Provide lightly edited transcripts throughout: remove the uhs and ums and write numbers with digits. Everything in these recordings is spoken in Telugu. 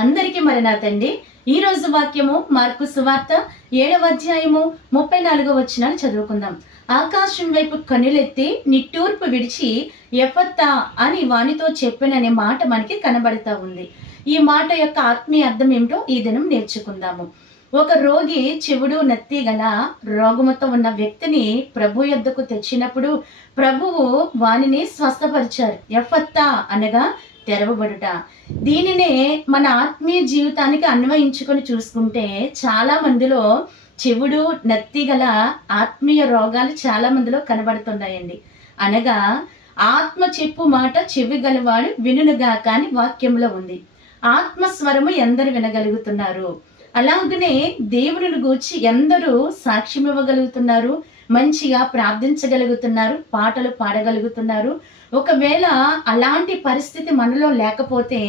అందరికీ మరణాతండి. ఈ రోజు వాక్యము మార్కు సువార్త 7వ అధ్యాయము 34వ వచనాన్ని చదువుకుందాం. ఆకాశం వైపు కన్నులెత్తి నిట్టూర్పు విడిచి ఎఫత్తా అని వానితో చెప్పననే మాట మనకి కనబడతా ఉంది. ఈ మాట యొక్క ఆత్మీయ అర్థం ఏమిటో ఈ దినం నేర్చుకుందాము. ఒక రోగి చెవుడు నత్తి గల రోగముతో ఉన్న వ్యక్తిని ప్రభు యొద్దకు తెచ్చినప్పుడు ప్రభువు వానిని స్వస్థపరిచారు. ఎఫత్తా అనగా తెరవబడుట. దీనినే మన ఆత్మీయ జీవితానికి అన్వయించుకొని చూసుకుంటే చాలా మందిలో చెవుడు నత్తి గల ఆత్మీయ రోగాలు చాలా మందిలో కనబడుతున్నాయండి. అనగా ఆత్మ చెప్పు మాట చెవి గలవాడు వినుగాక అని వాక్యంలో ఉంది. ఆత్మస్వరము ఎందరు వినగలుగుతున్నారు? అలాగనే దేవుని గూర్చి ఎందరూ సాక్ష్యం ఇవ్వగలుగుతున్నారు, మంచిగా ప్రార్థించగలుగుతున్నారు, పాటలు పాడగలుగుతున్నారు. ఒకవేళ అలాంటి పరిస్థితి మనలో లేకపోతే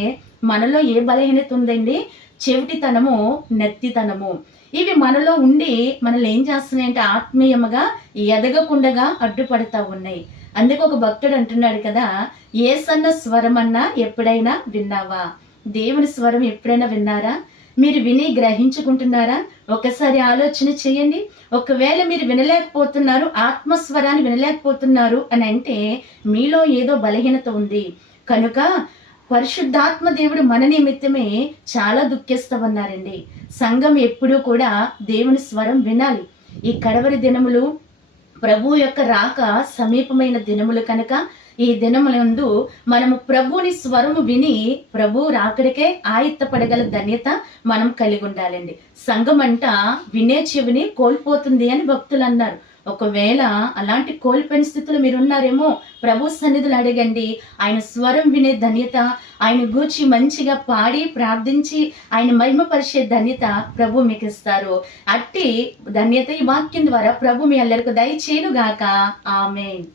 మనలో ఏ బలహీనత ఉందండి? చెవిటితనము, నెత్తితనము. ఇవి మనలో ఉండి మనల్ని ఏం చేస్తున్నాయంటే ఆత్మీయముగా ఎదగకుండగా అడ్డుపడతా ఉన్నాయి. అందుకు ఒక భక్తుడు అంటున్నాడు కదా, యేసన్న స్వరమన్నా ఎప్పుడైనా విన్నావా? దేవుని స్వరం ఎప్పుడైనా విన్నారా? మీరు విని గ్రహించుకుంటున్నారా? ఒకసారి ఆలోచన చేయండి. ఒకవేళ మీరు వినలేకపోతున్నారు, ఆత్మస్వరాన్ని వినలేకపోతున్నారు అని అంటే మీలో ఏదో బలహీనత ఉంది. కనుక పరిశుద్ధాత్మ దేవుడు మన నిమిత్తమే చాలా దుఃఖిస్తామన్నారండి. సంఘం ఎప్పుడూ కూడా దేవుని స్వరం వినాలి. ఈ కడవరి దినములు ప్రభు యొక్క రాక సమీపమైన దినములు కనుక ఈ దినములందు మనము ప్రభుని స్వరము విని ప్రభు రాకడికే ఆయత్తపడగల ధన్యత మనం కలిగి ఉండాలండి. సంఘం అంట వినే చెవిని కోల్పోతుంది అని భక్తులు అన్నారు. ఒకవేళ అలాంటి కోల్పోయిన స్థితిలో మీరున్నారేమో ప్రభు సన్నిధులు అడగండి. ఆయన స్వరం వినే ధన్యత, ఆయన గూర్చి మంచిగా పాడి ప్రార్థించి ఆయన మహిమపరిచే ధన్యత ప్రభు మీకు ఇస్తారు. అట్టి ధన్యత ఈ వాక్యం ద్వారా ప్రభు మీ అందరికీ దయచేయును గాక. ఆమేన్.